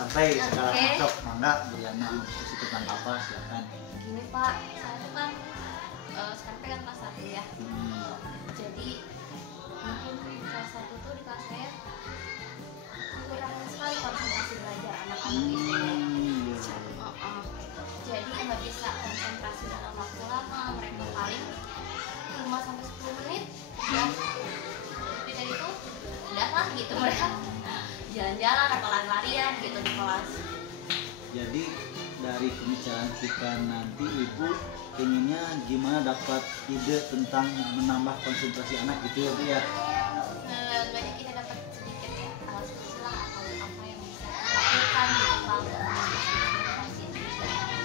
santai segala cocok. Mangga Bu Yana diskusi tentang apa silakan. Gini Pak, saya tuh kan sekarang kan kelas 1 ya. Jadi mungkin kelas 1 tuh di kelas saya kurang sekali konsentrasi belajar anak-anak itu. Jadi nggak bisa konsentrasi dalam waktu lama. Mereka paling 5 sampai 10 menit ya. Lebih dari itu udah lah gitu mereka jalan-jalan atau lari-larian gitu di kelas. Jadi dari pembicaraan kita nanti Ibu inginnya gimana dapat ide tentang menambah konsentrasi anak gitu ya Bu ya? Banyak kita dapat sedikit ya istilah atau apa yang bisa kita lakukan gitu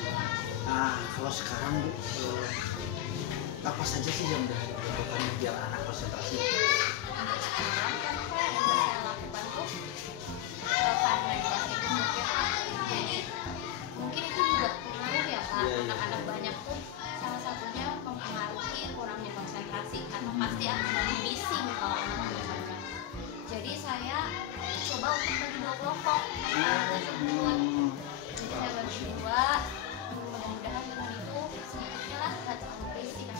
Pak. Kalau sekarang Bu, apa saja sih yang udah dilakukan biar anak konsentrasi? Sekarang kan Pak yang saya lakukan tuh karena itu mungkin jadi mungkin itu juga pengaruh ya Pak. Anak-anak banyak tuh salah satunya mempengaruhi kurangnya konsentrasi karena pasti akan lebih bising kalau anak banyak. Jadi saya coba untuk bagi 2 kelompok tersebut. Jadi saya bagi 2. Mudah-mudahan dengan itu sedikitnya lah nggak terlalu berisik dan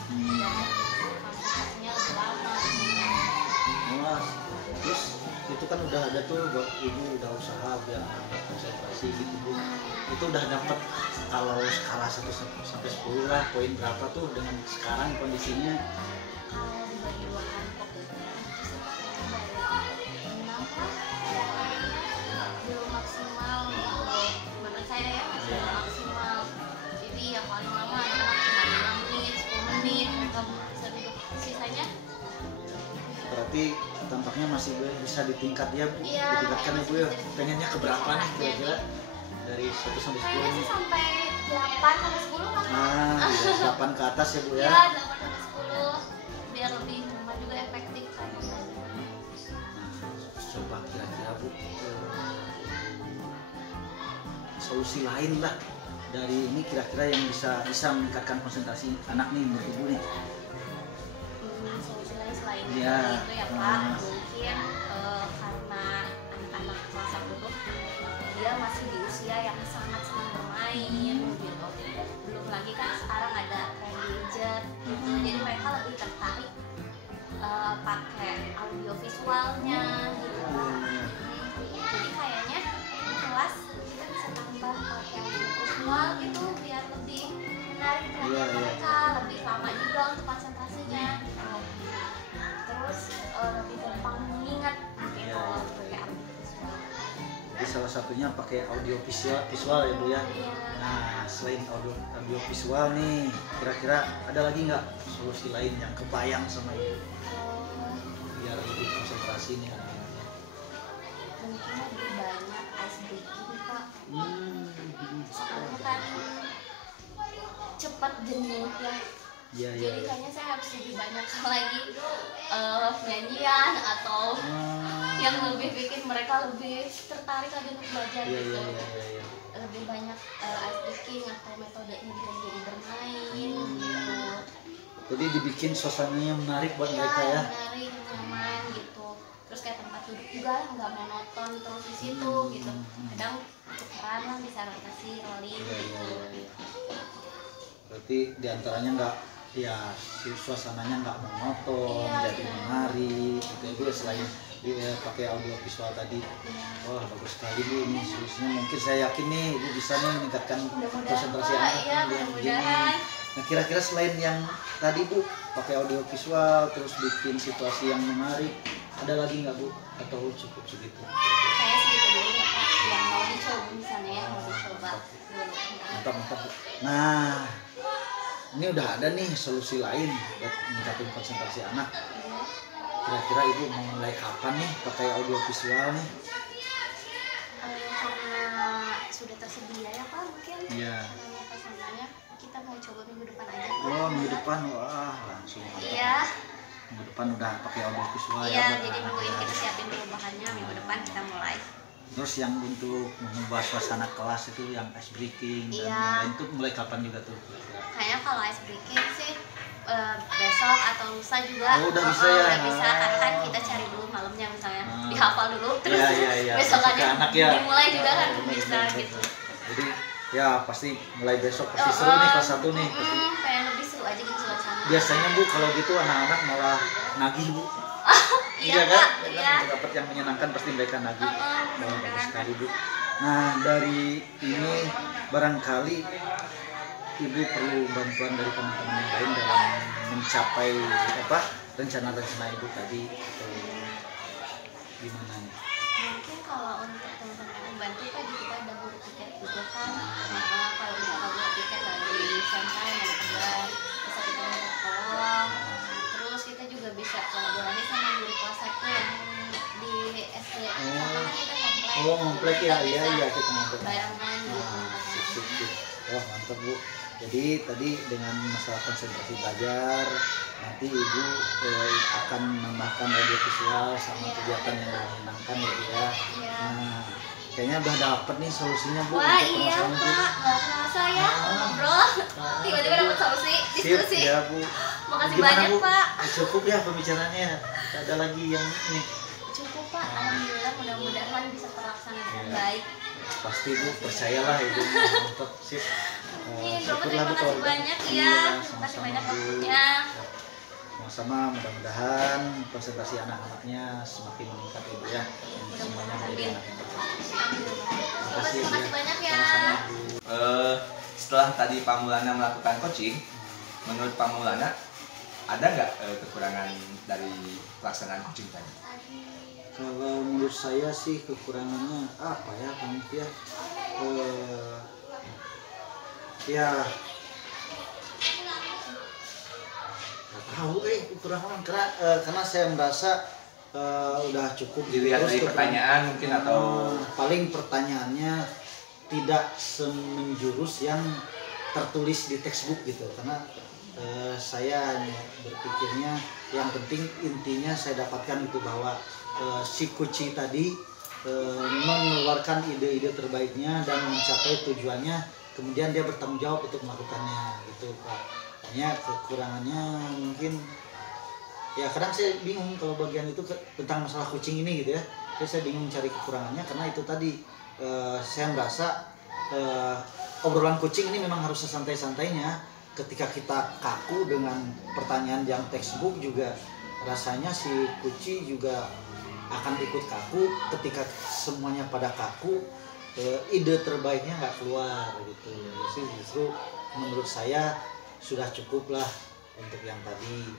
konsentrasinya lebih lama. Terus itu kan udah ada tuh buat Ibu udah usaha biar anak konsentrasi gitu Bu. Itu udah dapat kalau skala 1 sampai 10 lah poin berapa tuh dengan sekarang kondisinya? Kalau dibagi 2 kelompok itu sih Pak dari 6 lah belum maksimal gitu. Menurut saya ya masih belum maksimal. Jadi yang paling lama anak-anak cuma 5 menit, 10 menit mereka bisa duduk. Sisanya Berarti tampaknya masih bisa ditingkat ya Bu? Iya, ditingkatkan ya Bu ya? Pengennya ke berapa nih kira-kira? Dari 1 sampai 10 kayaknya sih nih? sampai 8 sampai 10 kan? 8 ke atas ya Bu ya? Iya, 8 sampai 10 biar lebih juga efektif kan. Coba kira-kira Bu, solusi lain lah dari ini kira-kira yang bisa meningkatkan konsentrasi anak nih menurut Ibu nih? Solusi lain selain Ya, itu ya Pak, mungkin karena anak-anak kelas 1 tuh dia masih di usia yang sangat senang bermain gitu. Belum lagi kan sekarang ada gadget gitu, jadi mereka lebih tertarik pakai audio visualnya gitu Pak. Jadi kayaknya di kelas kita bisa tambah pakai audio visual gitu biar lebih menarik perhatian mereka, lebih lama juga untuk konsentrasinya gitu. Terus lebih gampang mengingat gitu pakai audio visual. Jadi salah satunya pakai audio visual ya Bu ya. Nah selain audio visual nih, kira-kira ada lagi nggak solusi lain yang kebayang sama Ibu biar lebih konsentrasi nih anak-anaknya? Mungkin lebih banyak ice breaking Pak. Soalnya kan cepat jenuh ya. Jadi kayaknya saya harus lebih banyak lagi nyanyian atau yang lebih bikin mereka lebih tertarik lagi untuk belajar gitu. Lebih banyak ice breaking atau metodenya jadi bermain gitu. Jadi dibikin suasananya menarik buat mereka ya. Menarik, nyaman gitu. Terus kayak tempat duduk juga nggak monoton terus di situ gitu. Kadang tukeran lah bisa rotasi rolling gitu. Berarti diantaranya nggak ya suasananya nggak monoton, jadi menarik gitu ya Bu. Selain pakai audio visual tadi, wah bagus sekali Bu ini solusinya. Mungkin saya yakin nih Ibu bisa nih meningkatkan konsentrasi anak begini. Nah kira-kira selain yang tadi Bu pakai audio visual terus bikin situasi yang menarik, ada lagi nggak Bu atau cukup segitu? Saya segitu dulu ya Pak, yang mau dicoba misalnya ya, mau dicoba Mantap Bu. Nah ini udah ada nih solusi lain buat meningkatkan konsentrasi anak. Kira-kira Ibu mau mulai kapan nih pakai audio visual nih? Karena sudah tersedia ya Pak mungkin. Iya. Pesanannya kita mau coba minggu depan aja. Oh minggu depan, wah langsung mantap. Iya. Minggu depan udah pakai audio visual ya. Iya, jadi minggu ini kita siapin perubahannya, minggu depan kita mulai. Terus yang untuk mengubah suasana kelas itu yang ice breaking dan yang lain itu mulai kapan juga tuh? Kayaknya kalau ice breaking sih besok atau lusa juga udah bisa ya. Udah bisa, karena kan kita cari dulu malamnya misalnya di dihafal dulu terus Iya. besokannya Ke anak ya. dimulai juga kan Bener, bisa bener, gitu. bener. Jadi ya pasti mulai besok pasti seru nih kelas 1 nih. Pasti. Pengen lebih seru aja gitu suasana. Biasanya Bu kalau gitu anak-anak malah nagih Bu. Iya kan? Kak, Ya iya. kan? Dapat yang menyenangkan pasti mereka nagih. Wah, bagus Beneran. sekali Bu. Nah dari ini barangkali Ibu perlu bantuan dari teman-teman yang lain dalam mencapai apa rencana-rencana Ibu tadi atau gimana nih? Mungkin kalau untuk teman-teman membantu kan kita ada guru tiket juga kan. Kalau misalkan guru tiket lagi santai mau keluar bisa kita minta tolong. Terus kita juga bisa kolaborasi sama guru kelas 1 yang di SD sama kan kita komplek. Oh komplek ya, Kita bisa iya kita komplek. barengan gitu. Nah, sip. Wah mantap Bu. Jadi tadi dengan masalah konsentrasi belajar, nanti Ibu akan menambahkan audio visual sama kegiatan yang menyenangkan ya Bu ya. Iya. Nah, kayaknya udah dapet nih solusinya Bu. Wah untuk iya permasalahan Bu. Pak, nggak kerasa ya ngobrol. Tiba-tiba dapat solusi, Sip diskusi. ya Bu. Makasih Gimana, banyak Bu? Pak. Cukup ya pembicaraannya. Tidak ada lagi yang ini. Cukup Pak, alhamdulillah mudah-mudahan bisa terlaksana dengan Iya. baik. Pasti Bu, percayalah Ibu. Mantap sip. Bapak Syukurlah, terima Bu, kasih kalau udah. banyak Iya, ya. Terima kasih sama-sama, banyak Bu. waktunya. Sama-sama mudah-mudahan konsentrasi anak-anaknya semakin meningkat Ibu ya. Dan semuanya menjadi anak yang baik. Bapak terima kasih banyak ya. Sama-sama Bu. Setelah tadi Pak Maulana melakukan coaching, menurut Pak Maulana ada nggak kekurangan dari pelaksanaan coaching tadi? Kalau menurut saya sih kekurangannya apa ya Kang ya? Ya nggak tahu kekurangan karena saya merasa udah cukup Dilihat terus dari pertanyaan mungkin atau paling pertanyaannya tidak semenjurus yang tertulis di textbook gitu karena saya hanya berpikirnya yang penting intinya saya dapatkan itu bahwa si Kuci tadi mengeluarkan ide-ide terbaiknya dan mencapai tujuannya kemudian dia bertanggung jawab untuk melakukannya gitu Pak. Hanya kekurangannya mungkin ya kadang saya bingung kalau bagian itu tentang masalah kucing ini gitu ya. Saya bingung cari kekurangannya karena itu tadi saya merasa obrolan kucing ini memang harus sesantai-santainya. Ketika kita kaku dengan pertanyaan yang textbook juga rasanya si kucing juga akan ikut kaku. Ketika semuanya pada kaku ide terbaiknya nggak keluar gitu. Jadi justru menurut saya sudah cukup lah untuk yang tadi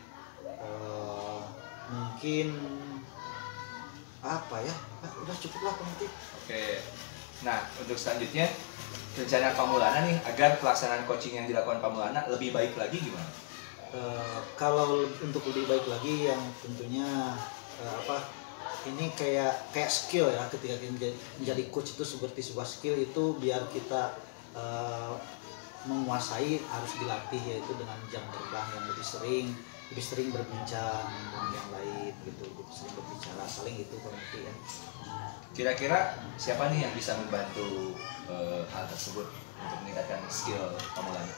mungkin apa ya udah cukup lah penting. Oke. Nah, untuk selanjutnya rencana Pak Maulana nih agar pelaksanaan coaching yang dilakukan Pak Maulana lebih baik lagi gimana? Kalau untuk lebih baik lagi yang tentunya ini kayak skill ya ketika kita menjadi coach itu seperti sebuah skill itu biar kita menguasai harus dilatih yaitu dengan jam terbang yang lebih sering berbincang dengan yang lain gitu lebih sering berbicara paling itu penting ya. Kira-kira siapa nih yang bisa membantu hal tersebut untuk meningkatkan skill Pak Maulana?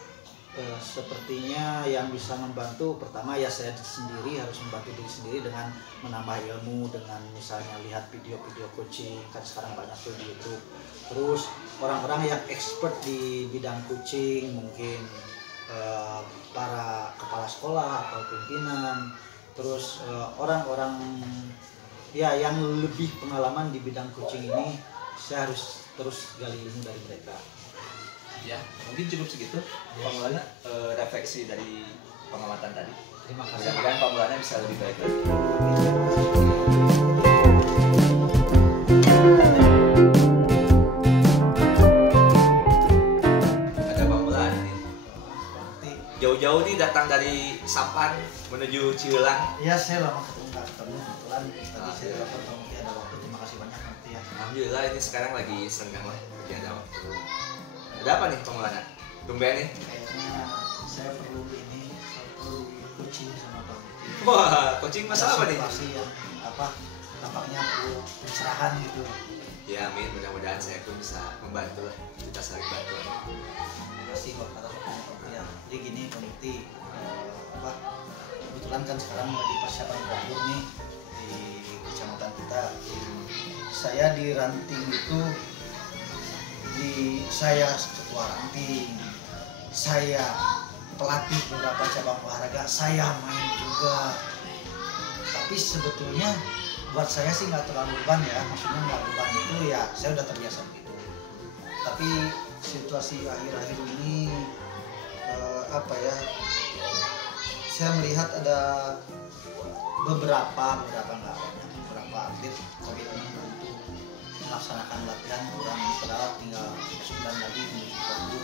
Sepertinya yang bisa membantu pertama ya saya sendiri harus membantu diri sendiri dengan menambah ilmu dengan misalnya lihat video-video coaching kan sekarang banyak tuh di YouTube. Terus orang-orang yang expert di bidang coaching mungkin para kepala sekolah atau pimpinan. Terus orang-orang ya yang lebih pengalaman di bidang coaching ini saya harus terus gali ilmu dari mereka. Ya, mungkin cukup segitu. Pak Maulana refleksi dari pengamatan tadi. Terima kasih. Mudah-mudahan Pak Maulana bisa lebih baik lagi. Ada Pak Maulana nih. Jauh-jauh nih datang dari Sapan menuju Ciulang. Ya saya lama nggak ketemu kebetulan tadi saya dapat nanti ada waktu terima kasih banyak nanti ya. Alhamdulillah ini sekarang lagi senggang lah, jadi ada waktu. Ada apa nih Pak Maulana? Tumben nih. Kayaknya saya perlu coaching sama Bang. Wah, coaching masalah apa nih? Situasi yang tampaknya perlu pencerahan gitu. Ya amin, mudah-mudahan saya pun bisa membantu lah. Kita saling bantu. Terima kasih buat kata ya. Jadi gini komite kebetulan kan sekarang lagi persiapan dapur nih di kecamatan kita. saya di ranting itu saya ketua ranting, saya pelatih beberapa cabang olahraga, saya main juga. Tapi sebetulnya buat saya sih nggak terlalu beban ya, maksudnya nggak beban itu ya, saya udah terbiasa begitu. Tapi situasi akhir-akhir ini saya melihat ada beberapa atlet komitmen untuk melaksanakan latihan kurang, padahal tinggal 9 lagi di Portur.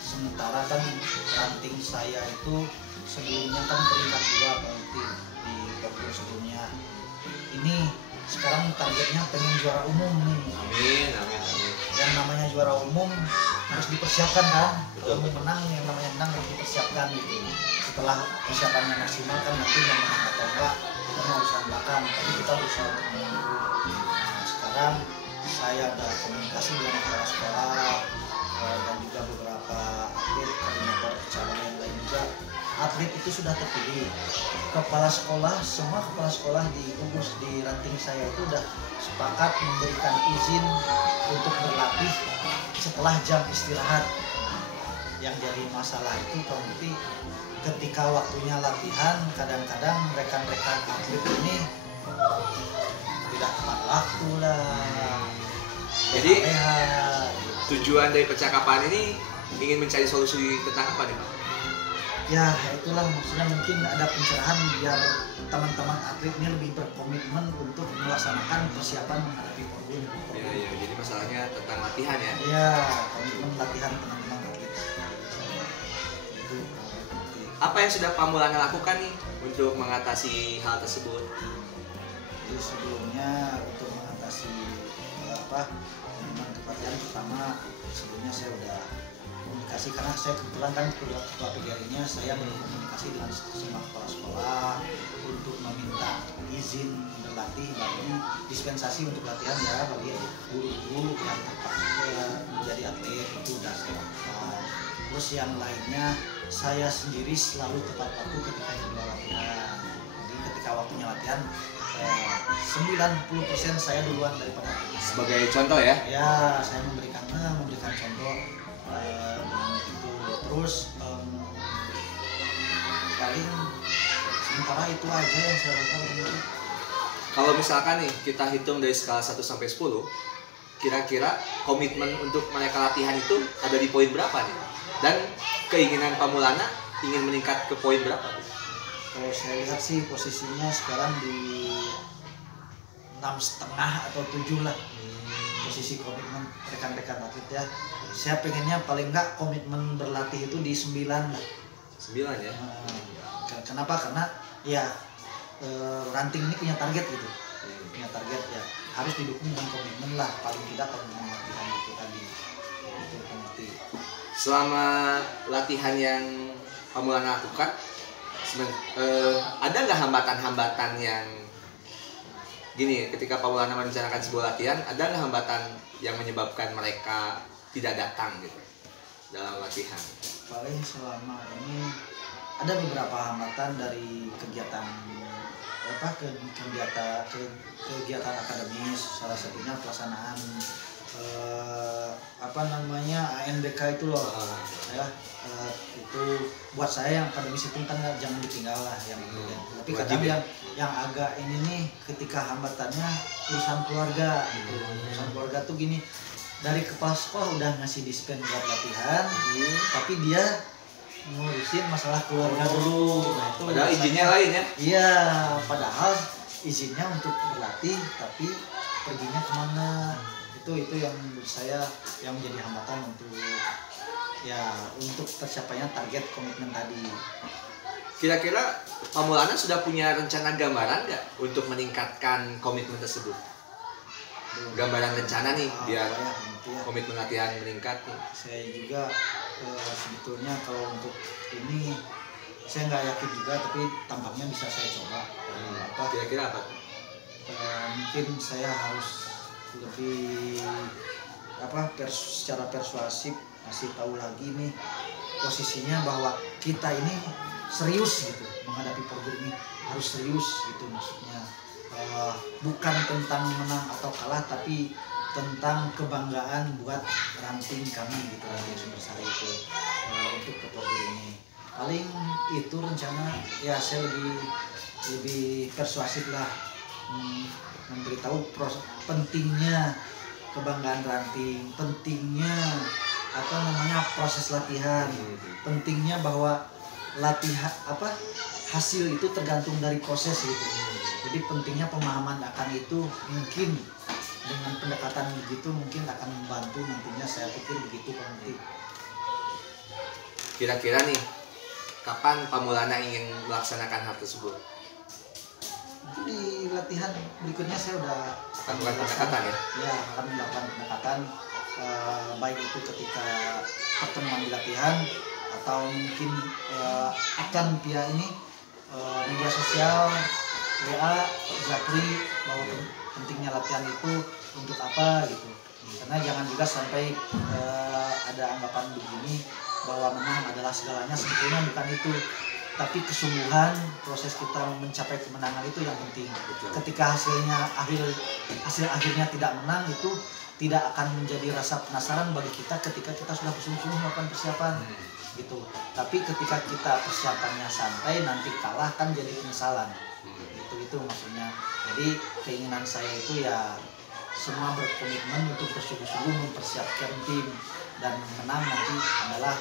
Sementara kan ranting saya itu sebelumnya kan peringkat 2 penting di Portur sebelumnya. Ini sekarang targetnya pengen juara umum nih. Amin. Yang namanya juara umum harus dipersiapkan kan. Kalau mau menang, yang namanya menang harus dipersiapkan gitu. Setelah persiapannya maksimal kan nanti yang menang atau enggak kita mau urusan belakang, tapi kita berusaha untuk menang dulu. Nah, sekarang saya ada komunikasi dengan kepala sekolah dan juga beberapa atlet koordinator cabang yang lain juga. Atlet itu sudah terpilih. Kepala sekolah, semua kepala sekolah di gugus di ranting saya itu udah sepakat memberikan izin untuk berlatih setelah jam istirahat. Yang jadi masalah itu nanti ketika waktunya latihan, kadang-kadang rekan-rekan atlet ini tidak tepat waktu lah. Jadi tujuan dari percakapan ini ingin mencari solusi tentang apa nih, Pak? Ya itulah maksudnya, mungkin ada pencerahan biar teman-teman atlet ini lebih berkomitmen untuk melaksanakan persiapan menghadapi Portur. Iya, jadi masalahnya tentang latihan ya. Iya, komitmen latihan teman-teman atlet. Itu. Apa yang sudah Pak Maulana lakukan nih untuk mengatasi hal tersebut? Jadi sebelumnya untuk mengatasi komitmen kepelatihan, pertama sebelumnya saya udah komunikasi, karena saya kebetulan kan ketua PGRI-nya, saya berkomunikasi dengan semua kepala sekolah untuk meminta izin berlatih bagi dispensasi untuk latihan ya bagi guru-guru yang terpaksa menjadi atlet itu udah saya lakukan. Terus yang lainnya saya sendiri selalu tepat waktu ketika jadwal latihan. Jadi ketika waktunya latihan 90% saya duluan daripada Sebagai contoh ya? Ya, saya memberikan contoh itu. Terus paling sementara itu aja yang saya lakukan. Kalau misalkan nih kita hitung dari skala 1 sampai 10, kira-kira komitmen untuk mereka latihan itu ada di poin berapa nih? Dan keinginan Pak Maulana ingin meningkat ke poin berapa? Kalau saya lihat sih posisinya sekarang di 6,5 atau 7 lah. Posisi komitmen rekan-rekan atlet ya. Saya pengennya paling enggak komitmen berlatih itu di 9 lah. 9 ya? Kenapa? Karena ya ranting ini punya target gitu. Punya target ya. Harus didukung dengan komitmen lah. Paling tidak komitmen latihan itu tadi. Itu pengerti. Selama latihan yang Pak Maulana lakukan, ada nggak hambatan-hambatan yang gini, ketika Pak Maulana merencanakan sebuah latihan, ada nggak hambatan yang menyebabkan mereka tidak datang gitu dalam latihan? Paling selama ini ada beberapa hambatan dari kegiatan akademis, salah satunya pelaksanaan ANBK itu loh. Ya, itu buat saya yang akademis itu kan jangan ditinggal lah yang itu ya. Tapi kadang yang agak ini nih, ketika hambatannya urusan keluarga gitu. Urusan keluarga tuh gini, dari kepala sekolah udah ngasih dispen buat latihan, tapi dia ngurusin masalah keluarga dulu. Nah, itu padahal izinnya lain ya? Iya, padahal izinnya untuk berlatih, tapi perginya kemana? Itu yang menurut saya yang menjadi hambatan untuk tercapainya target komitmen tadi. Kira-kira Pak Maulana sudah punya rencana gambaran nggak untuk meningkatkan komitmen tersebut? Gambaran rencana nih biar komitmen latihan meningkat nih. Saya juga sebetulnya kalau untuk ini saya nggak yakin juga, tapi tampaknya bisa saya coba. Kira-kira apa? Mungkin saya harus lebih secara persuasif kasih tahu lagi nih posisinya bahwa kita ini serius gitu menghadapi Portur ini, harus serius gitu maksudnya. Bukan tentang menang atau kalah. masalah, tapi tentang kebanggaan buat ranting kami gitu, ranting Sumbersari itu untuk ke Bogor ini. Paling itu rencana ya, saya lebih persuasif lah, memberitahu pentingnya kebanggaan ranting, pentingnya proses latihan, pentingnya bahwa latihan hasil itu tergantung dari proses gitu. Jadi pentingnya pemahaman akan itu, mungkin dengan pendekatan begitu mungkin akan membantu nantinya, saya pikir begitu Pak Mukti. Kira-kira nih, kapan Pamulana ingin melaksanakan hal tersebut? Itu di latihan berikutnya saya udah Akan melakukan pendekatan ya? Ya, akan melakukan pendekatan, baik itu ketika pertemuan di latihan atau mungkin akan via ini media sosial, WA, Zakri, bahwa pentingnya latihan itu untuk apa gitu. Karena jangan juga sampai ada anggapan begini bahwa menang adalah segalanya, sebetulnya bukan itu. Tapi kesungguhan proses kita mencapai kemenangan itu yang penting. Ketika hasil akhirnya tidak menang, itu tidak akan menjadi rasa penasaran bagi kita ketika kita sudah bersungguh-sungguh melakukan persiapan gitu. Tapi ketika kita persiapannya santai, nanti kalah kan jadi penyesalan. Itu maksudnya. Jadi keinginan saya itu ya semua berkomitmen untuk bersungguh-sungguh mempersiapkan tim, dan menang nanti adalah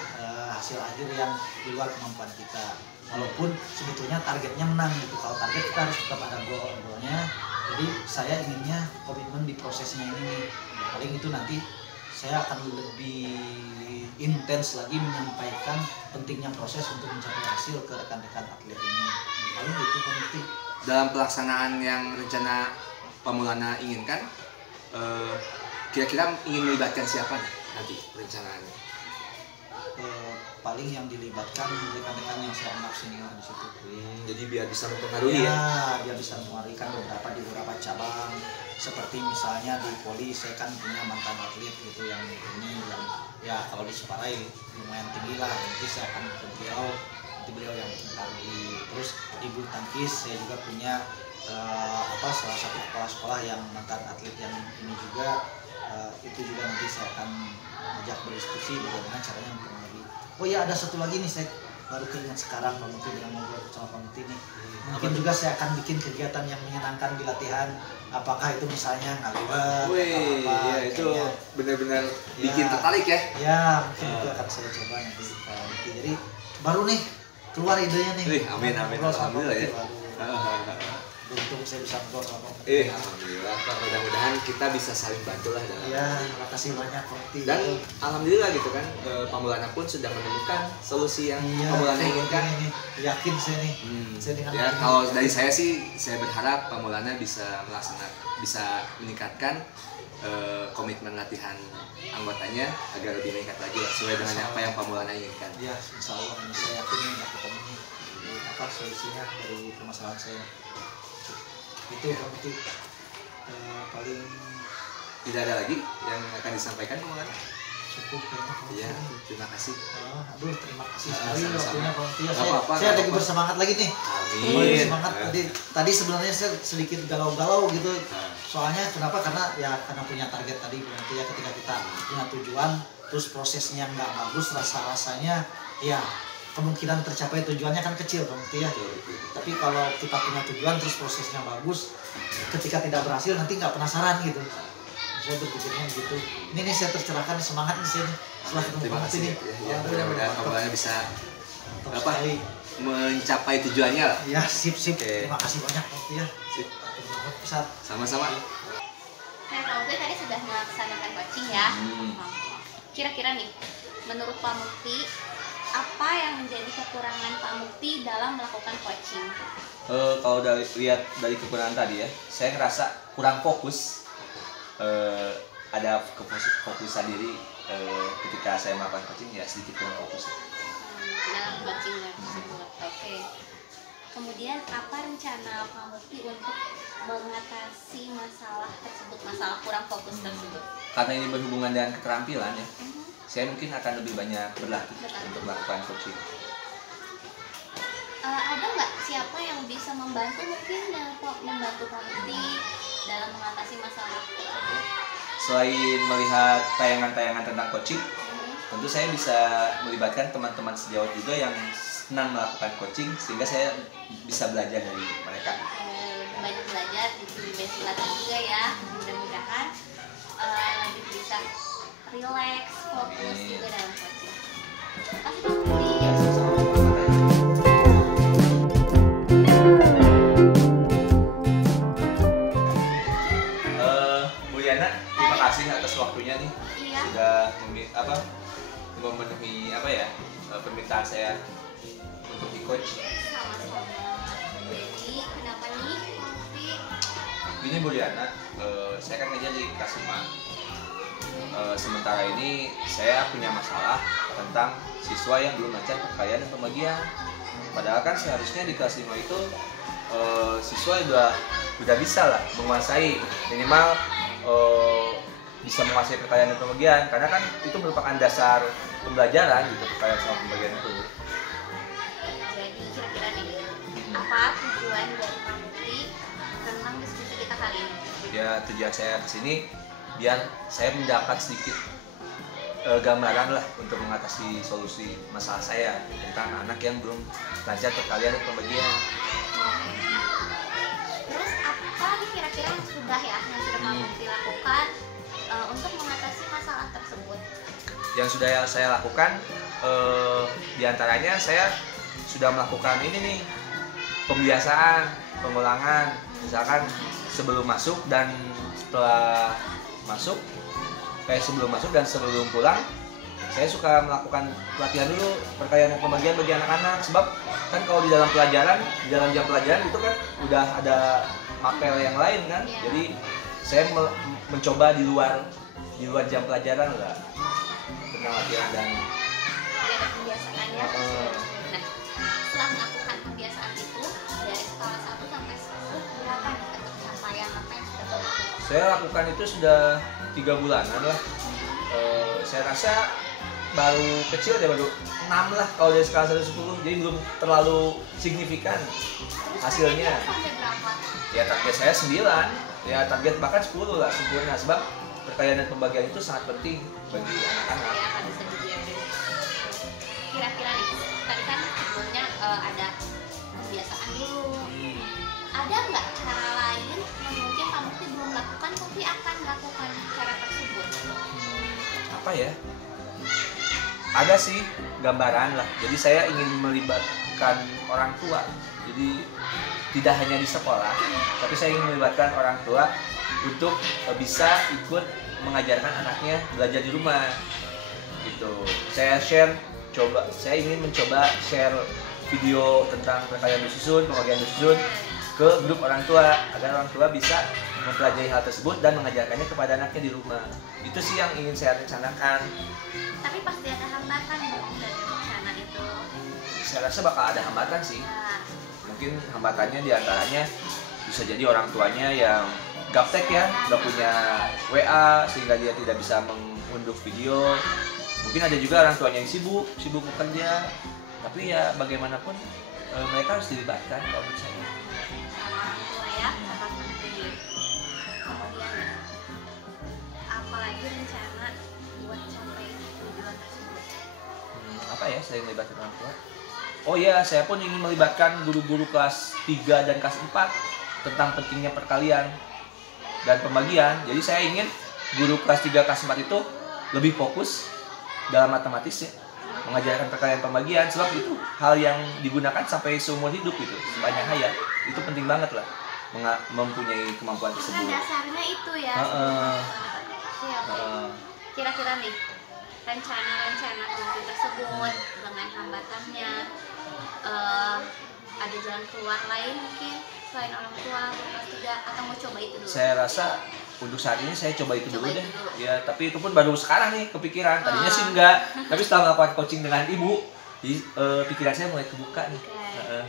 hasil akhir yang di luar kemampuan kita. Walaupun sebetulnya targetnya menang gitu. Kalau target kita harus tetap ada golnya. Jadi saya inginnya komitmen di prosesnya ini. Paling itu nanti saya akan lebih intens lagi menyampaikan pentingnya proses untuk mencapai hasil ke rekan-rekan atlet ini. Paling itu penting. Dalam pelaksanaan yang rencana Pamulana inginkan, kira-kira ingin melibatkan siapa nih nanti rencananya? Paling yang dilibatkan rekan-rekan yang saya anggap senior di situ. Jadi biar bisa mempengaruhi ya? Biar bisa mempengaruhi kan di beberapa cabang. Seperti misalnya di Poli, saya kan punya mantan atlet gitu yang ya kalau di Separai lumayan tinggi lah. Nanti saya akan ke beliau yang mempengaruhi. Terus di bulu tangkis saya juga punya salah satu kepala sekolah yang mantan atlet yang ini juga, itu juga nanti saya akan ajak berdiskusi bagaimana caranya mempengaruhi. Oh ya, ada satu lagi nih, saya baru keingat sekarang Pak Mukti dengan ngobrol sama Pak Mukti nih. Mungkin juga saya akan bikin kegiatan yang menyenangkan di latihan. Apakah itu misalnya ngaliwat atau apa? Ya itu benar-benar bikin tertarik ya? Ya, mungkin itu akan saya coba nanti Pak Mukti. Jadi baru nih keluar idenya nih. Amin. Alhamdulillah ya. Beruntung saya bisa ngobrol sama Pak Mukti. Alhamdulillah Pak, mudah-mudahan kita bisa saling bantu lah dalam. Ya, terima kasih banyak Pak Mukti. Dan alhamdulillah gitu kan, Pamulana pun sudah menemukan solusi yang Pamulana inginkan. Yakin saya nih. Saya dengan ya, kalau dari saya sih, saya berharap Pamulana bisa bisa meningkatkan komitmen latihan anggotanya agar lebih meningkat lagi lah, sesuai dengan apa yang Pamulana inginkan. Ya, insya Allah saya yakin ini ketemu solusinya dari permasalahan saya. Itu Mukti, paling tidak ada lagi yang akan disampaikan Pamulana. Cukup ya. Terima kasih. Terima kasih sekali waktunya Pak Mukti. Saya lagi bersemangat lagi nih. Amin. Semangat. Tadi sebenarnya saya sedikit galau-galau gitu. Soalnya kenapa? Karena punya target tadi Pak Mukti ya, ketika kita punya tujuan terus prosesnya nggak bagus, rasanya ya kemungkinan tercapai tujuannya kan kecil Pak Mukti ya. Tapi kalau kita punya tujuan terus prosesnya bagus, ketika tidak berhasil nanti nggak penasaran gitu. Saya berpikirnya begitu. Ini nih saya tercerahkan, semangat nih saya nih setelah ketemu Pak Mukti nih. Ya, mudah-mudahan Pamulana bisa mencapai tujuannya lah. Ya, sip. Terima kasih banyak Pak Mukti ya. Sip. Sama-sama. Nah, Pak Mukti tadi sudah melaksanakan coaching ya. Kira-kira nih, menurut Pak Mukti, apa yang menjadi kekurangan Pak Mukti dalam melakukan coaching? Kalau lihat dari kekurangan tadi ya, saya ngerasa kurang fokus. Ada kefokusan diri ketika saya melakukan coaching, ya sedikit kurang fokus. Dalam coaching tersebut, oke. Kemudian apa rencana Pak Mukti untuk mengatasi masalah tersebut, masalah kurang fokus tersebut? Karena ini berhubungan dengan keterampilan ya, saya mungkin akan lebih banyak berlatih untuk melakukan coaching. Ada nggak siapa yang bisa membantu mungkin membantu Pak Mukti dalam mengatasi masalah selain melihat tayangan-tayangan tentang coaching, tentu saya bisa melibatkan teman-teman sejawat juga yang senang melakukan coaching, sehingga saya bisa belajar dari mereka. Banyak belajar di basic latihan juga ya. Mudah-mudahan bisa relax, fokus juga dalam coaching. Terima kasih Bang Budi. Bu Yana, terima kasih atas waktunya nih. Iya. Sudah memenuhi permintaan saya untuk di coach. Sama-sama. Jadi kenapa nih Bang Budi? Gini Bu Yana, saya kan ngajar di kelas 5. Sementara ini saya punya masalah tentang siswa yang belum lancar perkayaan dan pembagian. Padahal kan seharusnya di kelas 5 itu siswa udah bisa lah menguasai minimal bisa menguasai perkayaan dan pembagian, karena kan itu merupakan dasar pembelajaran gitu, perkayaan sama pembagian itu. Jadi kira-kira nih, apa tujuan dari Bang Budi tentang diskusi kita kali ini? Ya, tujuan saya kesini biar saya mendapat sedikit gambaran lah untuk mengatasi solusi masalah saya tentang anak yang belum lancar perkalian dan pembagian. Terus apa nih kira-kira yang sudah Bang Budi lakukan untuk mengatasi masalah tersebut? Yang sudah saya lakukan diantaranya saya sudah melakukan ini nih, pembiasaan, pengulangan, misalkan sebelum masuk dan setelah masuk, sebelum masuk dan sebelum pulang, saya suka melakukan pelatihan dulu perkayaan dan pembagian bagi anak-anak. Sebab kan kalau di dalam pelajaran, di dalam jam pelajaran itu kan udah ada mapel yang lain kan. Yeah. Jadi saya mencoba di luar jam pelajaran lah tentang latihan dan Ada pembiasaannya. Nah, setelah melakukan kebiasaan itu dari skala 1 sampai 10 berapa nih pencapaian apa yang sudah Bang Budi? saya lakukan itu sudah 3 bulanan lah. Saya rasa baru kecil ya, baru 6 lah kalau dari skala 1 sampai 10, jadi belum terlalu signifikan hasilnya. Sampai berapa? Ya target saya 9, ya target bahkan 10 lah sempurna, sebab perkayaan dan pembagian itu sangat penting bagi anak-anak. Ya, kan bisa dibiarin. Kira-kira nih, tadi kan sebelumnya ada pembiasaan dulu. Ada nggak cara lain yang mungkin Bang Budi belum lakukan tapi akan melakukan cara tersebut? Apa ya? Ada sih gambaran lah. Jadi saya ingin melibatkan orang tua. Jadi tidak hanya di sekolah, tapi saya ingin melibatkan orang tua untuk bisa ikut mengajarkan anaknya belajar di rumah. Gitu. Saya ingin mencoba share video tentang perkayaan disusun, pembagian disusun ke grup orang tua agar orang tua bisa mempelajari hal tersebut dan mengajarkannya kepada anaknya di rumah. Itu sih yang ingin saya rencanakan. Tapi pasti ada hambatan dong dari rencana itu. Saya rasa bakal ada hambatan sih. Nah, Mungkin hambatannya diantaranya bisa jadi orang tuanya yang gaptek ya, nggak punya WA sehingga dia tidak bisa mengunduh video. Mungkin ada juga orang tuanya yang sibuk bekerja. Tapi ya bagaimanapun mereka harus dilibatkan kalau menurut saya. orang tua ya, dapat menteri. Kemudian apalagi rencana buat sampai tujuan tersebut? Apa ya selain melibatkan orang tua? Oh iya, saya pun ingin melibatkan guru-guru kelas 3 dan kelas 4 tentang pentingnya perkalian dan pembagian. Jadi saya ingin guru kelas 3 kelas 4 itu lebih fokus dalam matematis ya, mengajarkan perkalian pembagian, sebab itu hal yang digunakan sampai seumur hidup gitu, sepanjang hayat. Itu penting banget lah mempunyai kemampuan Karena tersebut. dasarnya itu ya. Siap. Kira-kira nih rencana-rencana guru tersebut dengan hambatannya, ada jalan keluar lain mungkin selain orang tua kelas 3 atau mau coba itu dulu? Saya rasa untuk saat ini saya coba itu dulu Coba itu deh. dulu. Ya, tapi itu pun baru sekarang nih kepikiran. Tadinya sih enggak. Tapi setelah melakukan coaching dengan ibu, jadi pikiran saya mulai kebuka nih. Oke.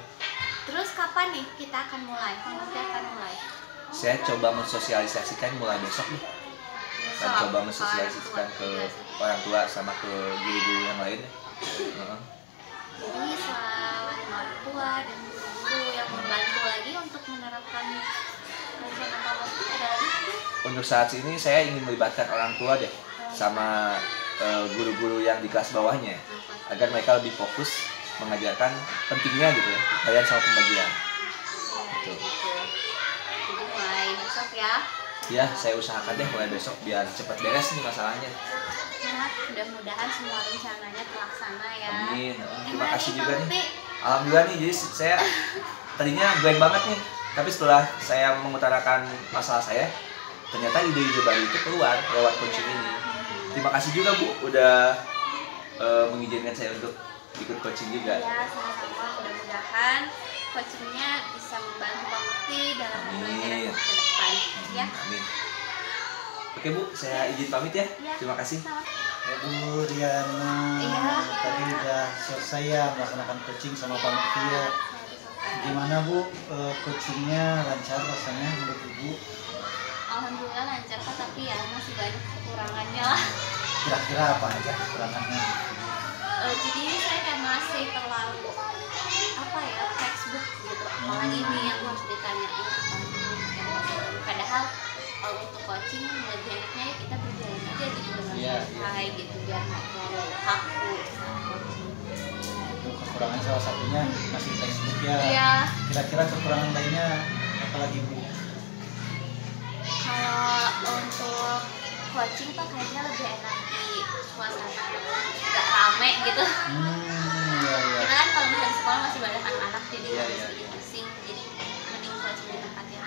Terus kapan nih kita akan mulai? Kamu akan mulai? Saya coba mensosialisasikan mulai besok nih. Dan Besok. coba mensosialisasikan ke orang tua sama ke guru-guru yang lain. Jadi selain orang tua dan guru-guru yang membantu lagi untuk menerapkan rencana Pak Mufti ada lagi nggak, Bu? Untuk saat ini saya ingin melibatkan orang tua deh sama guru-guru yang di kelas bawahnya agar mereka lebih fokus mengajarkan pentingnya gitu ya, kalian sama pembagian. Gitu. Jadi mulai besok ya. Ya, saya usahakan deh mulai besok biar cepat beres nih masalahnya. Ya, mudah-mudahan semua rencananya terlaksana ya. Amin. Terima Gimana kasih nih, juga Pak nih. Mufti? Alhamdulillah nih, jadi saya tadinya blank banget nih. Tapi setelah saya mengutarakan masalah saya, ternyata ide-ide baru itu keluar lewat coaching ini. Terima kasih juga Bu, udah mengizinkan saya untuk ikut coaching juga. Ya, sama-sama. Mudah-mudahan coachingnya bisa membantu Pak Mufti dalam pembelajaran Amin. ke depan. Ya. Amin. Oke Bu, saya izin pamit ya. Ya. Terima kasih. Sama. Ya Bu Riana, Iya. tadi udah selesai ya melaksanakan coaching sama Pak Mufti ya. Gimana Bu, coachingnya lancar rasanya menurut Ibu? Alhamdulillah lancar Pak, tapi ya masih banyak kekurangannya lah. Kira-kira apa aja kekurangannya? Jadi saya kan masih terlalu apa ya, textbook gitu. Apalagi ini yang harus ditanyain padahal untuk coaching lebih enaknya ya kita berjalan aja gitu dengan Iya, santai gitu biar nggak terlalu kaku. Itu kekurangan salah satunya masih textbook ya. Iya. Kira-kira kekurangan lainnya apa lagi Bu? Kalau untuk coaching tuh kayaknya lebih enak di suasana nggak rame gitu. Iya iya. Kita kan kalau misalnya di sekolah masih banyak anak-anak jadi Iya, harus iya. bikin pusing, jadi mending coaching di tempat yang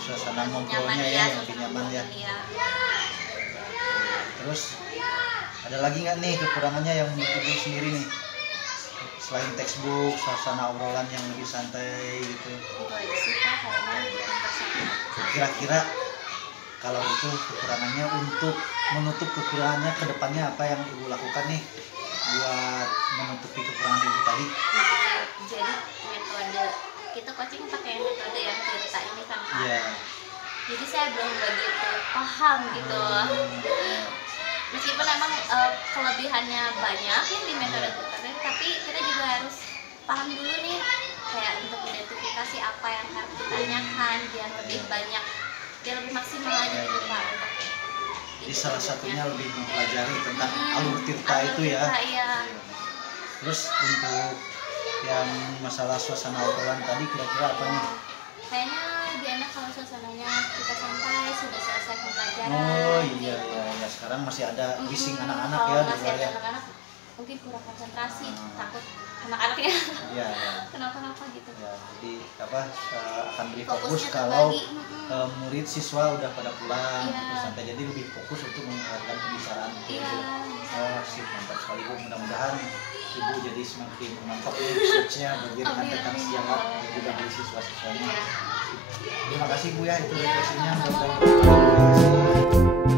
Suasana nyaman ngobrolnya ya, ya, yang lebih nyaman ya. Iya. Terus ada lagi nggak nih kekurangannya yang menurut Ibu sendiri nih? Selain textbook, suasana obrolan yang lebih santai gitu. Itu aja sih Pak, kayaknya lebih bersama. Kira-kira kalau itu kekurangannya, untuk menutup kekurangannya ke depannya apa yang Ibu lakukan nih buat menutupi kekurangan Ibu tadi? Jadi metode kita coaching pakai metode yang cerita ini kan Pak. Iya. Jadi saya belum begitu paham gitu. Meskipun emang kelebihannya banyak ya di metode tertentu, tapi kita juga harus paham dulu nih kayak untuk identifikasi apa yang harus ditanyakan biar lebih banyak, biar lebih maksimal aja gitu Pak. Jadi salah satunya lebih mempelajari tentang alur tirta Alur itu ya. tirta, iya. Terus untuk yang masalah suasana obrolan tadi kira-kira apa nih? Kayaknya lebih enak kalau suasananya kita santai, sudah selesai pembelajaran. Oh iya iya ya, sekarang masih ada bising anak-anak Kalau ya di masih luar ada ya. anak-anak mungkin kurang konsentrasi, takut anak-anaknya Iya ya. kenapa-napa gitu. Ya, jadi apa akan lebih fokus Fokusnya kalau terbagi. murid siswa udah pada pulang Iya. gitu, santai, jadi lebih fokus untuk mendengarkan pembicaraan gitu. Iya. Oh sih, mantap sekali Bu, mudah-mudahan Ibu jadi semakin mantap nih coachnya bagi rekan-rekan Amin. siaga dan juga bagi siswa-siswanya. Iya. Terima kasih Bu ya, itu Iya, refleksinya. sama-sama. Mudah-mudahan.